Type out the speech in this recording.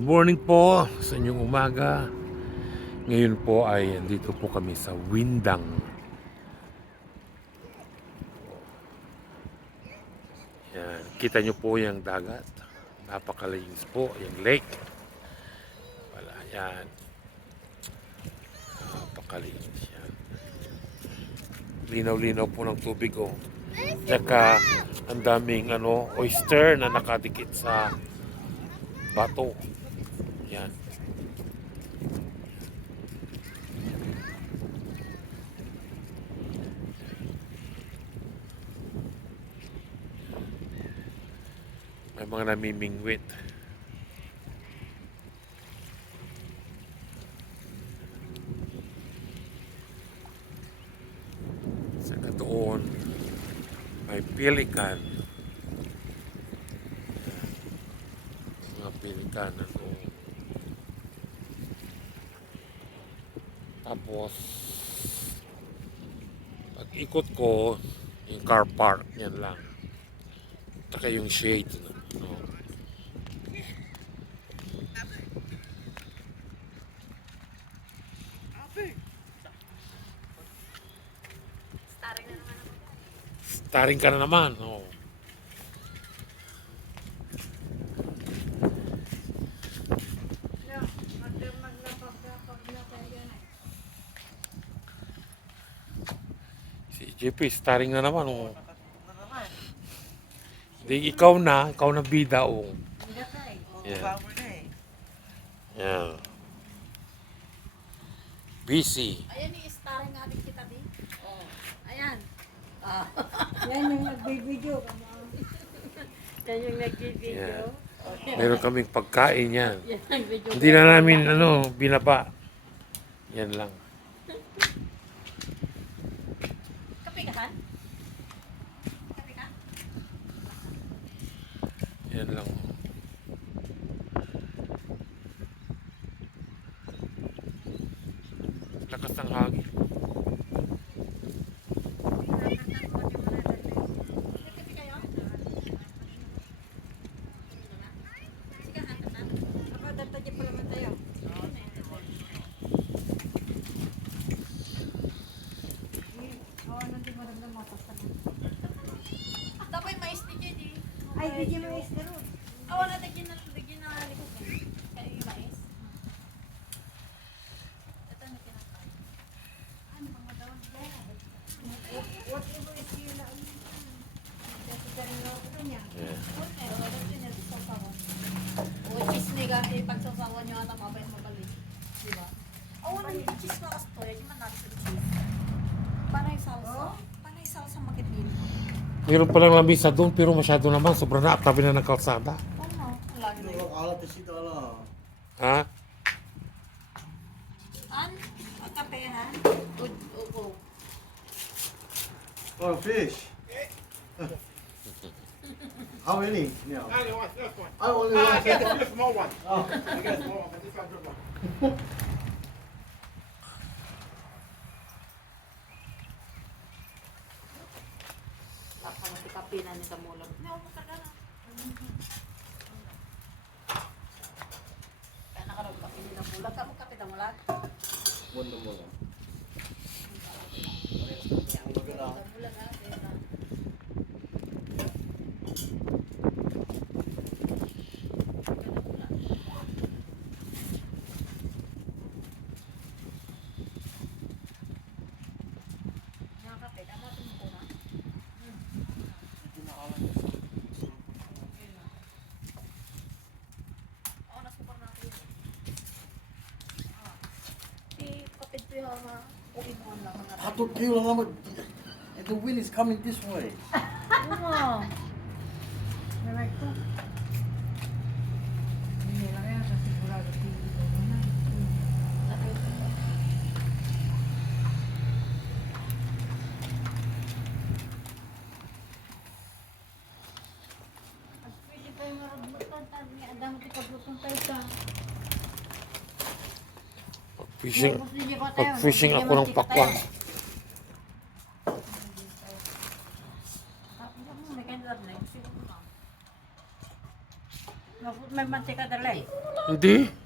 Morning po sa inyong umaga. Ngayon po ay dito po kami sa Windang. Yan. Kita nyo po yung dagat. Napakalinis po yung lake. Wala yan. Napakalinis yan. Linaw-linaw po ng tubig oh. Tsaka ang daming oyster na nakadikit sa bato. Yan. May mga namimingwit. Saka doon may pelican. Mga pelican doon. Tapos pag ikot ko yung car park yan lang. Saka yung shade no? Staring ka na naman oh. Si JP staring na naman oh. Di ikaw na bida oh. Yeah. Yeah. Busy. Ayan yung starring nga din kita din. Oh. Ayan. Yan yung nagbibideo. Yan yung nag-video. Yeah. Meron kaming pagkain yan. Yan ang video. Hindi na namin binaba. Yan lang. Kape ka, Han? Kape ka? Yan lang. Lakas ng hangin. Kape kayo? Sige, Han. Ako, dadtadya pa naman tayo. Oo, nandun mo rin mo. Tapos mais din dyan eh. Ay, video mo is na ron. Awa na, dagyan na likod. Kaya yung mais. Ito na kinakain. Ano bang madawag dyan? Whatever is yun na. Kasi ganun na ako niya. Yeah. Okay, wala din yung sasawan. O, cheese nega, pagsasawan nyo ata mabay mabalik. Diba? Awa na yung cheese na kasto. Yung manatid sa cheese. Panay salsa. Panay salsa makitin. Meron palang lamisa doon pero masyado naman. Sobrang na tabi na ng kalsada. Ano? Lagi na yun. Alat dito ala. Ha? An? Kape ha? Upo. Oh, fish. How many? No. Only one, just one. I only I want get the small one. Oh. I get a small one, but this one big one. Laka na si kape na ni sa mulag. No, makaga na. Kaya nakarag kape ni na mulag. Kamu kape na mulag? One more. Mulag ha? Kaya na. Yung kape, tama ito mo na. Ako na super natin. Si kapit ko yung mga ulimuan lang. Hatod kayo lang naman. The wind is coming this way. Oo. Meron ko. Hindi lang yan kasi sigurado TV ko na. Pwede tayo maragbutan. Tani, adang tikabutong tayo ka. Pag-fishing ako ng pakwa. May mantika dala eh. Hindi.